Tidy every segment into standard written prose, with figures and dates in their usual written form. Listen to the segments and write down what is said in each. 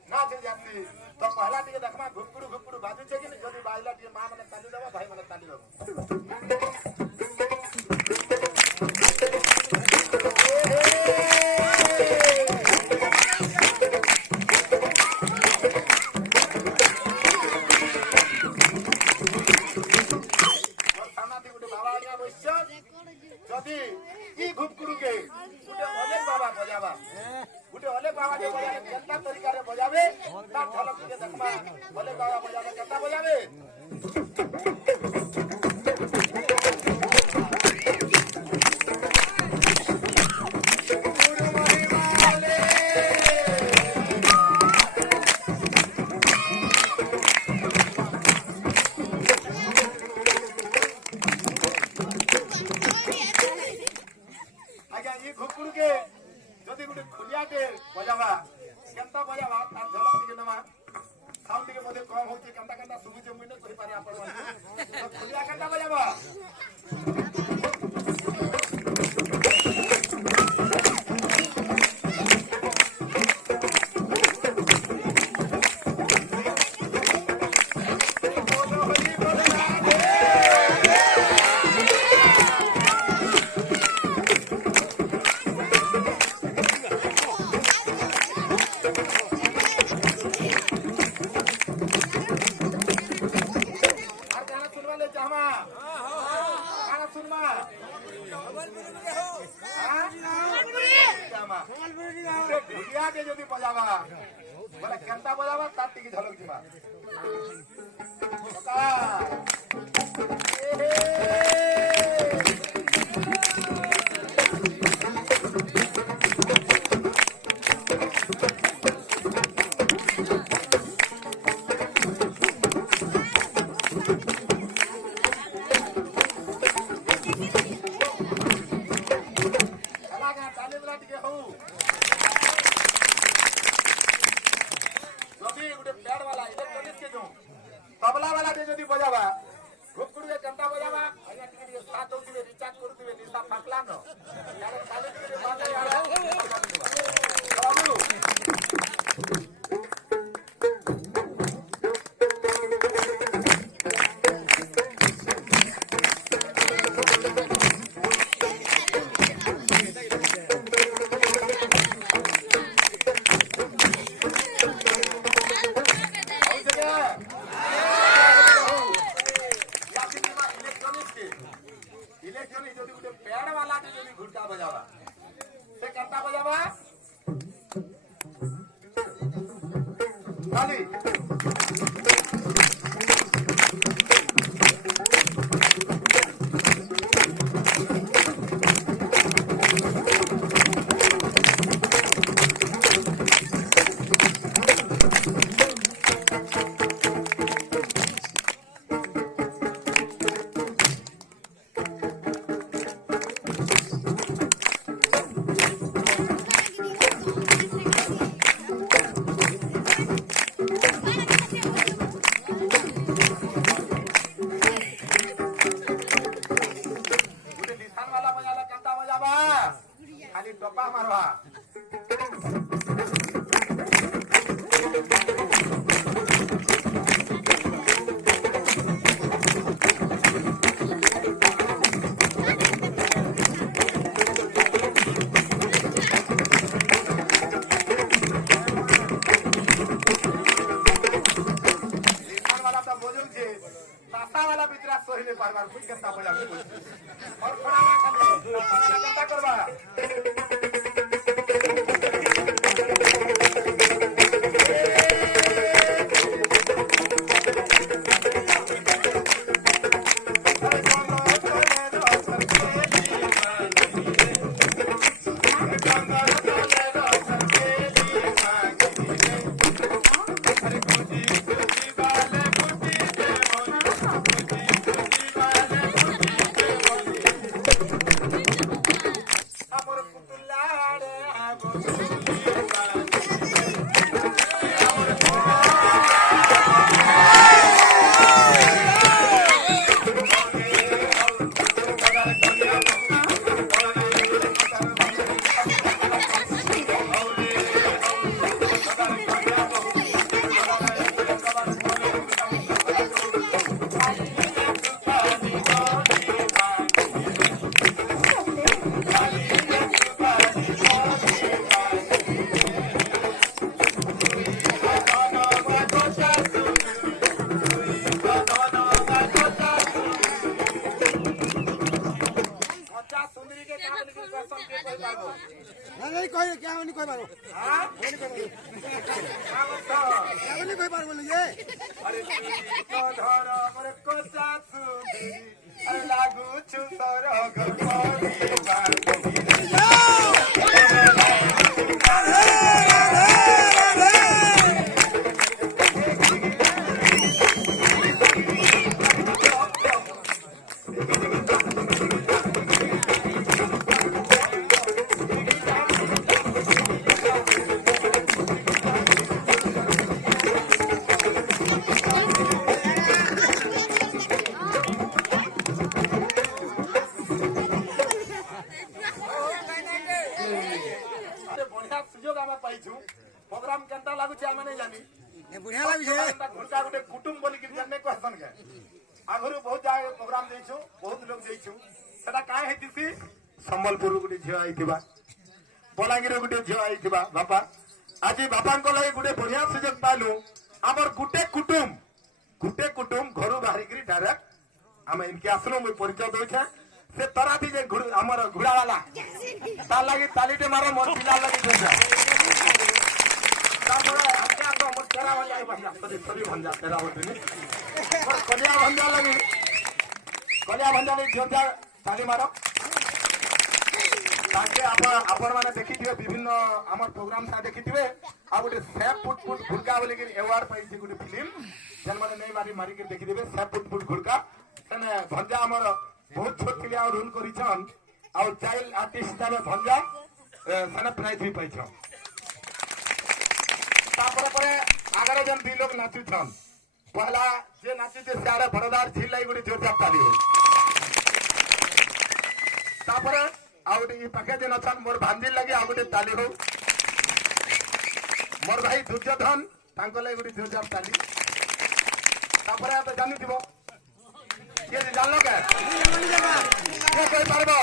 तो पहला टिके देखमा घुकुड़ू घुकुड़ू बाजू छे कि जदी बाजला टिके मां माने ताली देबा भाई माने ताली देबा सामाती गुटे बाबा आज्ञा बसछ जदी ई घुकुड़ू के गुटे अनेक बाबा बजाबा गुटे अनेक बाबा के बजाबे केतना तरीका रे बजाबे ता झलक के देखमा अनेक बाबा बजाबे केतना बजाबे जदि बजावा बोले केनता बजावा तार टिकी झलक जिमा तबला वाला के जदि बजावा घुकुड़ के कंटा बजावा अया टिके साथ होतिबे रिचार्ज करतिबे निशा फाकला न यार काले के बात यार बाबू बजावा से करता बजावा खाली खाली टपा मारवा वाला तो बोझल छे तासा वाला बिचरा सहिले पारबार कुछ करता बजा और खड़ा खाली वाला करता करबा केनता लागुचे आमे नै जानी बढ़िया लगे घुड़का गुटे कुटुंब बोली कि जन्ने कहसन के आगरु बहुत जाय प्रोग्राम देइछु बहुत लोग देइछु सेटा काय हेतिसी संबलपुर गुटे झियो आइथिबा बलांगीर गुटे झियो आइथिबा बापा आज बापा को लगे गुटे बढ़िया सुजोग पालु हमर गुटे कुटुंब घरु बाहरी करी डायरेक्ट हम इनके आसनो में परिचय दोछे से तरा थी जे हमर घुड़ा वाला तार लागी तालीटे मारो मोर पिला लागी दोछे तापर आके आको मोर तेरा भंजा भंजा सरी भंजा तेरा होतनी मोर कलिया भंजा ले जोजा ताली मारो ताके आपण माने देखिथिबे विभिन्न हमर प्रोग्राम सा देखिथिबे आ गुटे सेफ फुट घुड़का बोली कि अवार्ड पाइछि गुटे फिल्म जन माने नै मारी के देखिथिबे सेफ फुट घुड़का तने भंजा हमर बहुत छोट के और रोल करिछन और चाइल्ड आर्टिस्ट हिसाब भंजा सने प्राइज भी पाइछ तापर परे आगरे जन दुई लोग नाचुछन पहला जे नाचुते सारे बड़दार झील लाई गुटे जोरदार ताली हो तापर आउटे ई पाखे जे नछन मोर भांजी लगे आ गुटे ताली हो मोर भाई दुर्योधन तांको लाई गुटे जोरदार ताली तापर आ तो जानि दिबो के जानलो के कोई पारबो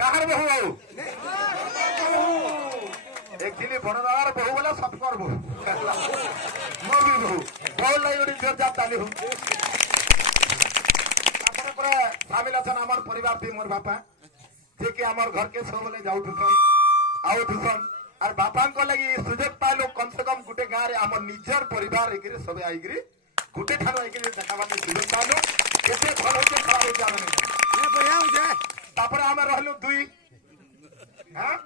कहार बहु एक्चुअली बड़दार बहु बोला सब करबो मोर भी बहु लाई गुटे जोरदार ताली हो शामिल अछन हमार परिवार थी मोर बापा जे कि हमार घर के सब ले जाउथन आउथन और बापा को लगी सुजोग पालो कम से कम गुटे गाँव रे हमर निजर परिवार एगिरे सब आइगिरी गुटे ठानो आइगिरी देखाबार सुजोग पालो केते भल होते खराब होते आमे नै बढ़िया होते तापर हम रहलु दुई हां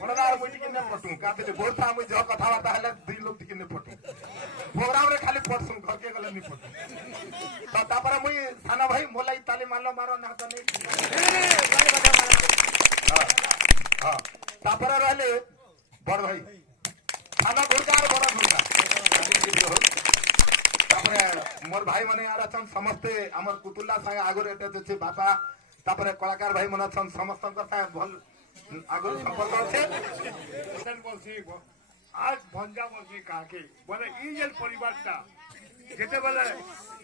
बड़दार मुई टिके न पटू काते बहुत था मुई जो कथा वार्ता हला दुई लोग टिके न पटू प्रोग्राम रे खाली पटसु घर के गले नि पटू तो तापर मुई साना भाई मोलाई ताली मारलो मारो ना तो नहीं हां तापर रहले बड़ भाई खाना घुड़कार बड़ घुड़का तापर मोर भाई माने यार अछन समस्ते हमर कुतुल्ला संग आगो रेटे जे बापा तापर कलाकार भाई मन अछन समस्त संग भल आगो संपर्क আছে आज भंजा बसी काके बोले ई जेल परिवारटा जेते बोले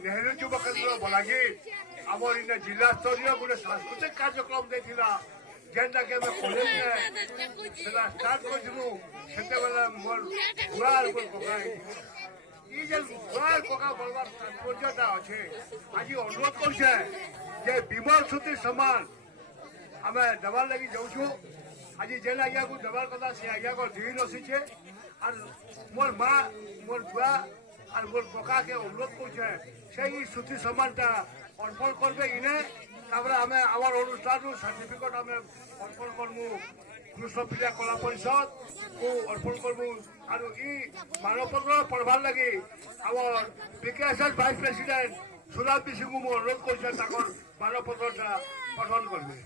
नेहरू युव केंद्र बलांगीर आमर इन जिला स्तरीय गोटे सांस्कृतिक कार्यक्रम देथिला जेनटा के हम कॉलेज में सेला स्टार्ट करथिलु सेते बोले मोर गुरार को कोका ई जेल गुरार कोका बोलबार तात्पर्यटा আছে आज अनुरोध करछे जे विमल सूत्र समान हमें दबार लगी जाऊछु आज जेल आज्ञा को दबार कथा से आज्ञा को धीर रसीछे और मोर माँ मोर बुआ और मोर कका के अनुरोध करछे सेई सूत्र सम्मानटा अर्पण करबे इने तापर हमें आमार अनुष्ठान सर्टिफिकेट हमें अर्पण करमु कृष्णप्रिया कला परिषद को अर्पण करमु और ई मानवपत्र पढ़वार लगी आमार बीकेएसएस वाइस प्रेसिडेंट सुराब सिंह को अनुरोध करछे ताकर मानवपत्रटा पठन करबे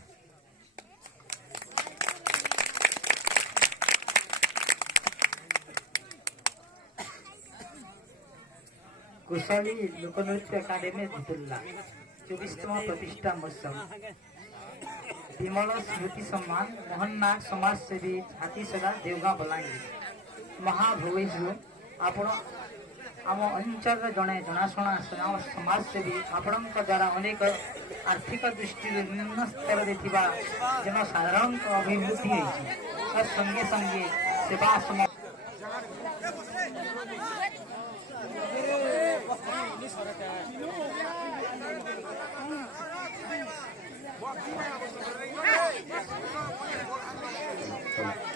कुशली लोकनृत्य अकादेमी धुतुल्ला 24तम प्रतिष्ठा महोत्सव विमल स्मृति सम्मान मोहननाग समाज सेवी हाथीसरा देवगाँ बलांगीर महाभूषु आपण आम अंचल जड़े जनाशुना समाज सेवी आपण द्वारा अनेक आर्थिक दृष्टि निम्न स्तर जनसाधारण अभिवृद्धि होती संगे संगे सेवा समाज Thank you.